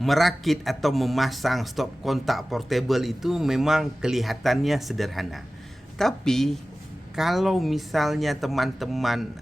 merakit atau memasang stop kontak portable itu memang kelihatannya sederhana. Tapi kalau misalnya teman-teman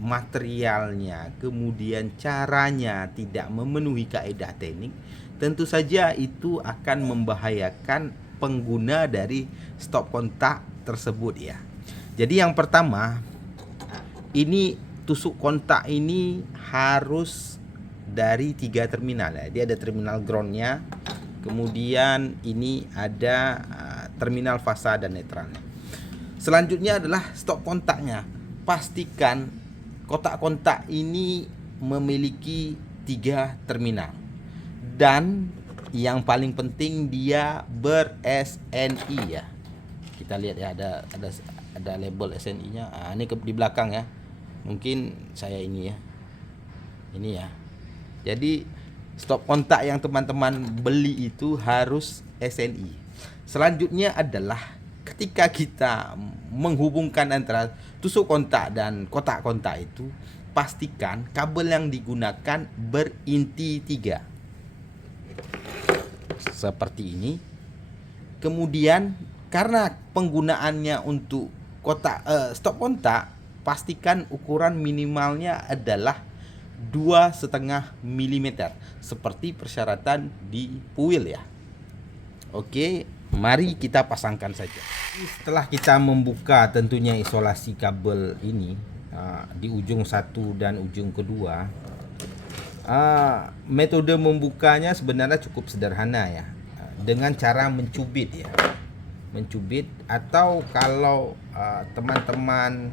materialnya, kemudian caranya tidak memenuhi kaedah teknik, tentu saja itu akan membahayakan pengguna dari stop kontak tersebut ya. Jadi yang pertama, ini tusuk kontak ini harus dari 3 terminal ya. Dia ada terminal groundnya, kemudian ini ada terminal fasa dan netralnya. Selanjutnya adalah stop kontaknya. Pastikan kotak kontak ini memiliki 3 terminal, dan yang paling penting dia ber-SNI ya. Kita lihat ya, ada label SNI-nya. Ini di belakang ya. Mungkin saya ini ya. Ini ya. Jadi stop kontak yang teman-teman beli itu harus SNI. Selanjutnya adalah ketika kita menghubungkan antara tusuk kontak dan kotak kontak itu, pastikan kabel yang digunakan berinti 3. Seperti ini. Kemudian karena penggunaannya untuk kotak stop kontak, pastikan ukuran minimalnya adalah 2,5 mm seperti persyaratan di puil ya. Oke, mari kita pasangkan saja. Setelah kita membuka tentunya isolasi kabel ini di ujung satu dan ujung kedua, metode membukanya sebenarnya cukup sederhana ya, dengan cara mencubit ya. Mencubit, atau kalau teman-teman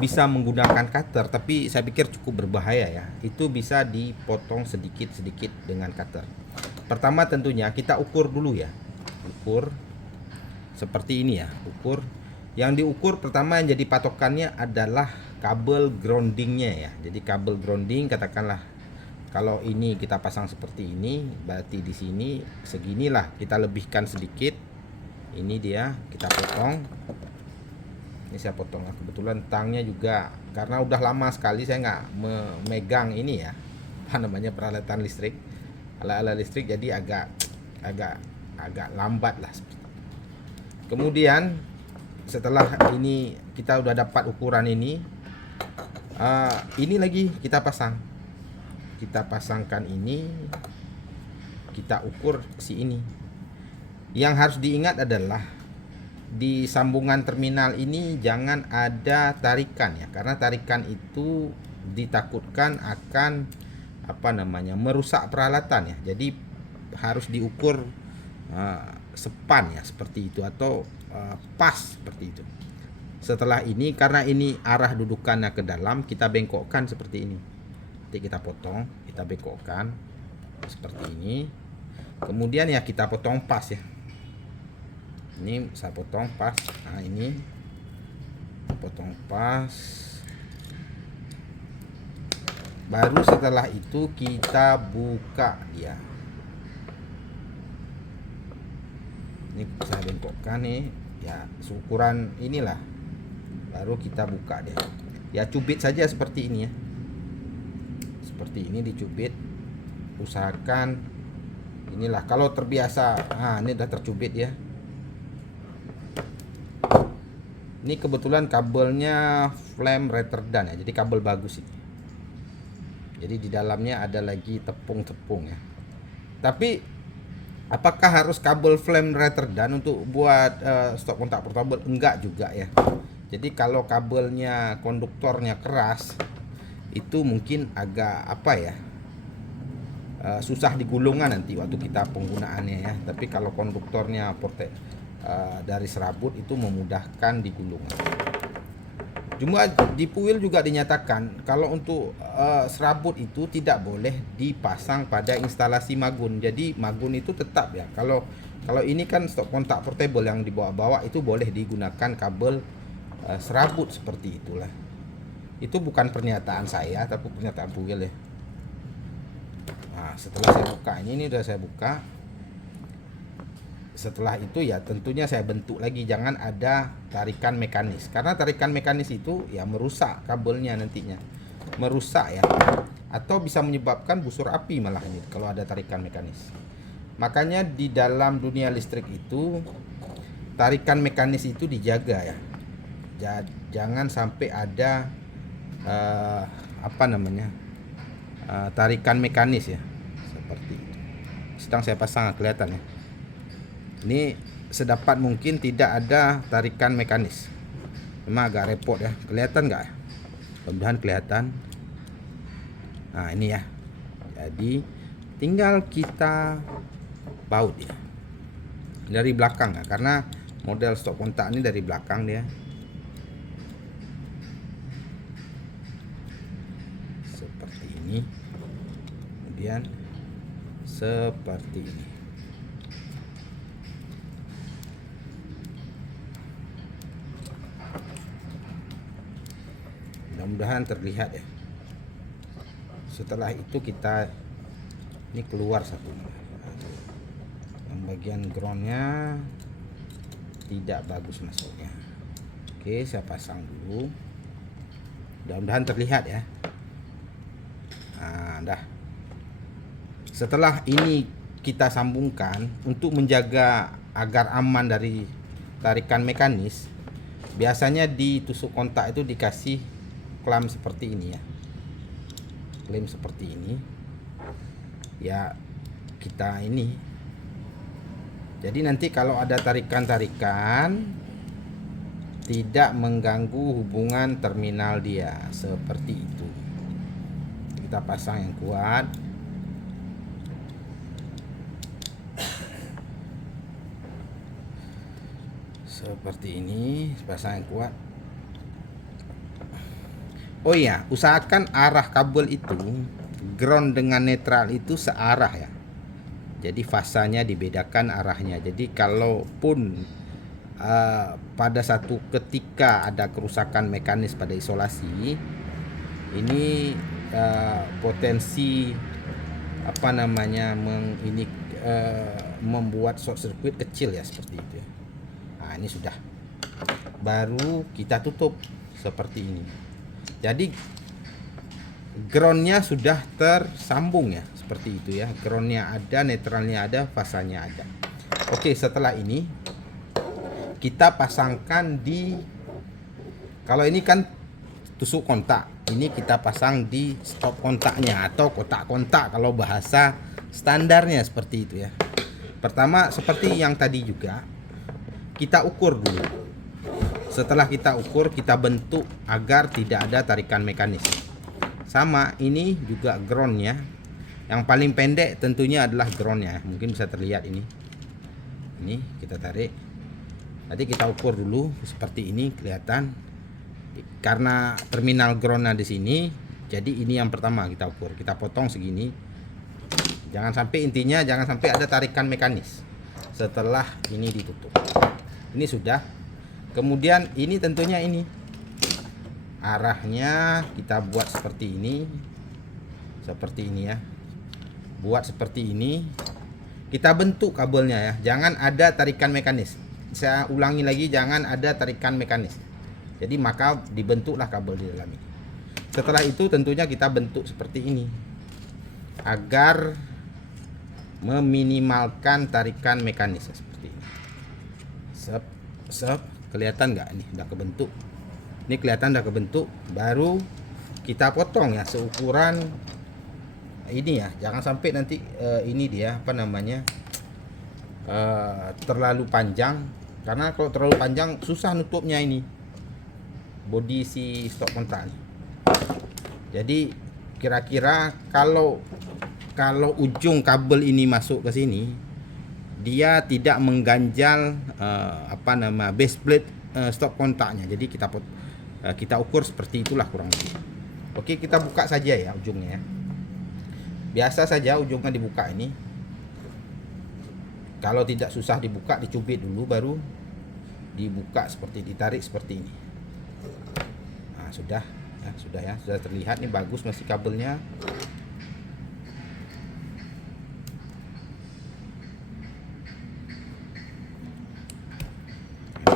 bisa menggunakan cutter, tapi saya pikir cukup berbahaya ya, itu bisa dipotong sedikit-sedikit dengan cutter. Pertama tentunya kita ukur dulu ya, ukur seperti ini ya. Ukur, yang diukur pertama yang jadi patokannya adalah kabel groundingnya ya. Jadi kabel grounding, katakanlah kalau ini kita pasang seperti ini, berarti di sini seginilah, kita lebihkan sedikit. Ini dia, kita potong. Ini saya potong, kebetulan tangnya juga karena udah lama sekali saya nggak memegang ini ya, peralatan listrik, alat-alat listrik, jadi agak lambat lah. Kemudian setelah ini kita udah dapat ukuran ini lagi kita pasangkan ini, kita ukur si ini. Yang harus diingat adalah di sambungan terminal ini jangan ada tarikan ya, karena tarikan itu ditakutkan akan merusak peralatan ya. Jadi harus diukur sepan ya, seperti itu, atau pas seperti itu. Setelah ini, karena ini arah dudukannya ke dalam, kita bengkokkan seperti ini. Nanti kita potong, kita bengkokkan seperti ini. Kemudian ya kita potong pas ya. Ini saya potong pas. Nah, ini potong pas. Baru setelah itu kita buka dia. Ini saya bengkokkan nih ya, ukuran inilah. Baru kita buka dia. Ya cubit saja seperti ini ya. Seperti ini dicubit. Usahakan inilah, kalau terbiasa, ini udah tercubit ya. Ini kebetulan kabelnya flame retardant ya, jadi kabel bagus ini. Jadi di dalamnya ada lagi tepung-tepung ya. Tapi apakah harus kabel flame retardant untuk buat stop kontak portable? Enggak juga ya. Jadi kalau kabelnya, konduktornya keras, itu mungkin agak susah digulungkan nanti waktu kita penggunaannya ya. Tapi kalau konduktornya dari serabut, itu memudahkan digulung. Cuma di puil juga dinyatakan kalau untuk serabut itu tidak boleh dipasang pada instalasi magun. Jadi magun itu tetap ya. Kalau ini kan stop kontak portable yang dibawa-bawa, itu boleh digunakan kabel serabut seperti itulah. Itu bukan pernyataan saya, tapi pernyataan puil ya. Nah, setelah saya buka ini udah saya buka. Setelah itu ya tentunya saya bentuk lagi, jangan ada tarikan mekanis, karena tarikan mekanis itu ya merusak kabelnya nantinya, merusak ya. atau bisa menyebabkan busur api malah ini kalau ada tarikan mekanis. Makanya di dalam dunia listrik itu tarikan mekanis itu dijaga ya. Jangan sampai ada tarikan mekanis ya, seperti itu. Sedang saya pasang, kelihatan ya. Ini sedapat mungkin tidak ada tarikan mekanis. Memang agak repot ya. Kelihatan nggak? Mudah-mudahan kelihatan. Nah ini ya. Jadi tinggal kita baut ya dari belakang ya, karena model stop kontak ini dari belakang dia. Seperti ini. Kemudian seperti ini. Mudah-mudahan terlihat ya. Setelah itu kita ini keluar satu. Yang bagian groundnya tidak bagus masuknya. Oke, saya pasang dulu. Mudah-mudahan terlihat ya. Nah, dah. Setelah ini kita sambungkan untuk menjaga agar aman dari tarikan mekanis. Biasanya di tusuk kontak itu dikasih klem seperti ini ya. Klem seperti ini. Ya, kita ini. Jadi nanti kalau ada tarikan-tarikan tidak mengganggu hubungan terminal dia, seperti itu. Kita pasang yang kuat. Seperti ini, pasang yang kuat. Oh iya, usahakan arah kabel itu, ground dengan netral itu searah ya. Jadi fasanya dibedakan arahnya. Jadi kalaupun pada satu ketika ada kerusakan mekanis pada isolasi, ini potensi membuat short circuit kecil ya, seperti itu ya. Nah ini sudah, baru kita tutup seperti ini. Jadi groundnya sudah tersambung ya, seperti itu ya. Groundnya ada, netralnya ada, fasanya ada. Oke, setelah ini kita pasangkan di, kalau ini kan tusuk kontak, ini kita pasang di stop kontaknya atau kotak kontak kalau bahasa standarnya, seperti itu ya. Pertama seperti yang tadi juga, kita ukur dulu. Setelah kita ukur, kita bentuk agar tidak ada tarikan mekanis. Sama, ini juga groundnya. Yang paling pendek tentunya adalah groundnya. Mungkin bisa terlihat ini. Ini kita tarik. Nanti kita ukur dulu seperti ini, kelihatan. Karena terminal groundnya di sini, jadi ini yang pertama kita ukur. Kita potong segini. Jangan sampai, intinya jangan sampai ada tarikan mekanis. Setelah ini ditutup. Ini sudah. Kemudian ini tentunya ini arahnya kita buat seperti ini ya, buat seperti ini. Kita bentuk kabelnya ya, jangan ada tarikan mekanis. Saya ulangi lagi, jangan ada tarikan mekanis. Jadi maka dibentuklah kabel di dalam ini. Setelah itu tentunya kita bentuk seperti ini agar meminimalkan tarikan mekanis seperti ini. Kelihatan nggak nih, udah kebentuk. Ini kelihatan udah kebentuk, baru kita potong ya seukuran ini ya. Jangan sampai nanti ini dia terlalu panjang, karena kalau terlalu panjang susah nutupnya ini bodi si stop kontak nih. Jadi kira-kira kalau ujung kabel ini masuk ke sini, dia tidak mengganjal base plate stop kontaknya. Jadi kita ukur seperti itulah kurang lebih. Oke, kita buka saja ya ujungnya ya. Biasa saja ujungnya dibuka ini. Kalau tidak susah dibuka, dicubit dulu baru dibuka, seperti ditarik seperti ini. Nah, sudah terlihat nih, bagus masih kabelnya.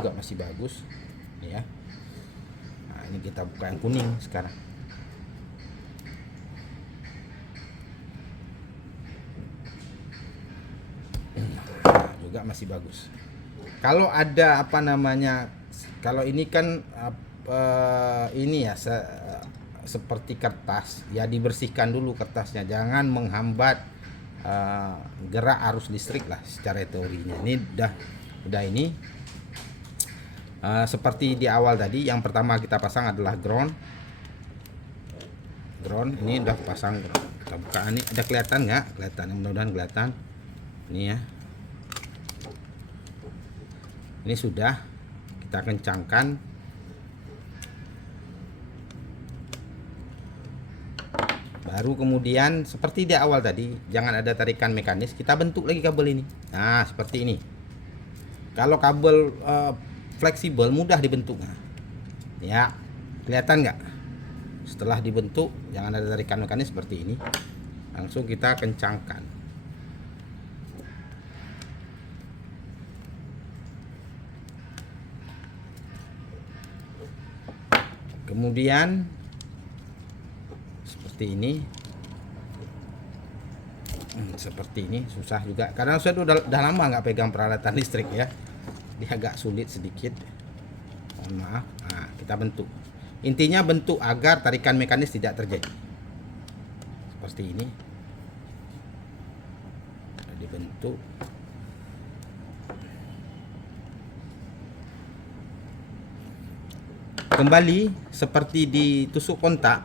Juga masih bagus ya. Nah, ini kita buka yang kuning sekarang. juga masih bagus. Kalau ada apa namanya, kalau ini kan ini ya seperti kertas ya, dibersihkan dulu kertasnya, jangan menghambat gerak arus listrik lah secara teorinya. Ini udah ini seperti di awal tadi, yang pertama kita pasang adalah ground. Ini udah pasang, kita buka. Ini ada kelihatan nggak? Kelihatan, mudah-mudahan kelihatan. Ini ya, ini sudah kita kencangkan. Baru kemudian seperti di awal tadi, jangan ada tarikan mekanis, kita bentuk lagi kabel ini. Nah seperti ini. Kalau kabel fleksibel mudah dibentuk. Ya kelihatan nggak? Setelah dibentuk, jangan ada tarikan mekanis seperti ini, langsung kita kencangkan. Kemudian seperti ini. Seperti ini susah juga karena saya udah lama nggak pegang peralatan listrik ya, dia agak sulit sedikit, mohon maaf. Nah kita bentuk, intinya bentuk agar tarikan mekanis tidak terjadi. Seperti ini dibentuk. Kembali seperti ditusuk kontak,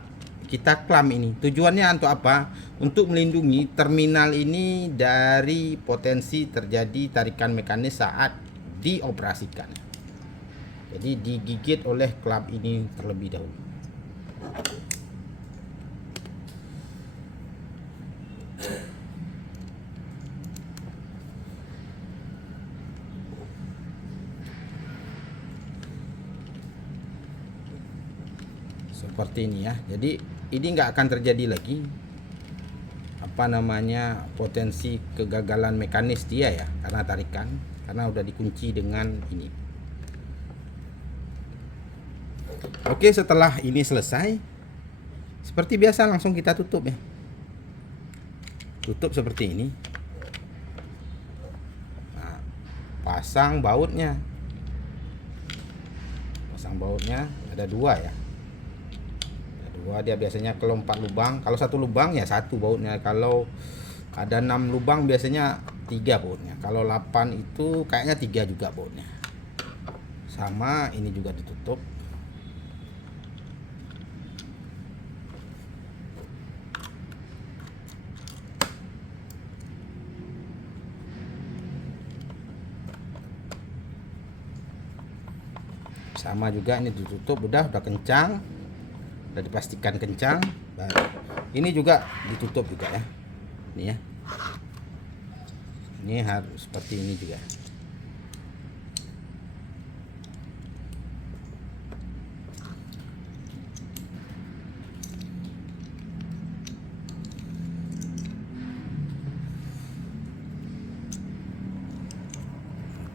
kita klam ini. Tujuannya untuk apa? Untuk melindungi terminal ini dari potensi terjadi tarikan mekanis saat dioperasikan. Jadi digigit oleh klam ini terlebih dahulu. Seperti ini ya. Jadi ini nggak akan terjadi lagi apa namanya potensi kegagalan mekanis dia ya, karena tarikan, karena udah dikunci dengan ini. Oke, setelah ini selesai, seperti biasa langsung kita tutup ya. Tutup seperti ini. Nah, pasang bautnya. Pasang bautnya ada dua ya. Dia biasanya kalau 4 lubang, kalau 1 lubang ya 1 bautnya, kalau ada 6 lubang biasanya 3 bautnya, kalau 8 itu kayaknya 3 juga bautnya. Sama ini juga ditutup. Sama juga ini ditutup, udah kencang. Udah dipastikan kencang, baru ini juga ditutup juga ya. Ini ya, ini harus seperti ini juga.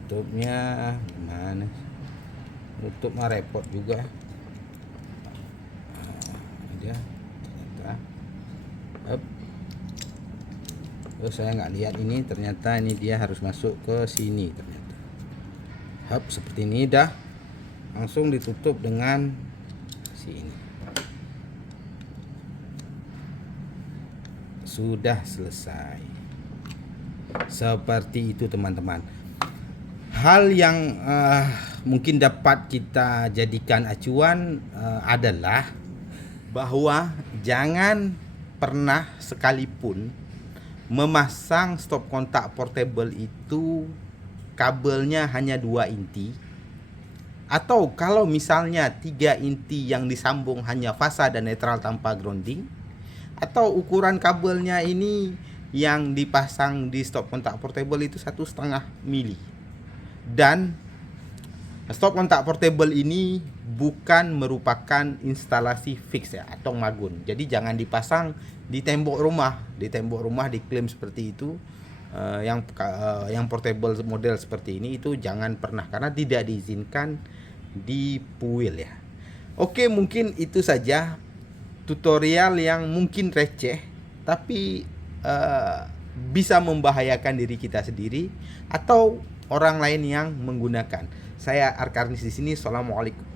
Tutupnya gimana? Tutup mah repot juga dia ternyata. Saya nggak lihat ini, ternyata ini dia harus masuk ke sini ternyata. Seperti ini, dah langsung ditutup dengan sini. Sudah selesai. Seperti itu teman-teman. Hal yang mungkin dapat kita jadikan acuan adalah bahwa jangan pernah sekalipun memasang stop kontak portable itu kabelnya hanya 2 inti, atau kalau misalnya 3 inti yang disambung hanya fasa dan netral tanpa grounding, atau ukuran kabelnya ini yang dipasang di stop kontak portable itu 1,5 mili. Dan stop kontak portable ini bukan merupakan instalasi fix ya, atau magun. Jadi jangan dipasang di tembok rumah. Di tembok rumah diklaim seperti itu, yang portable model seperti ini itu jangan pernah, karena tidak diizinkan di PUIL ya. Oke, mungkin itu saja tutorial yang mungkin receh, tapi bisa membahayakan diri kita sendiri atau orang lain yang menggunakan. Saya Arkarnis di sini. Assalamualaikum.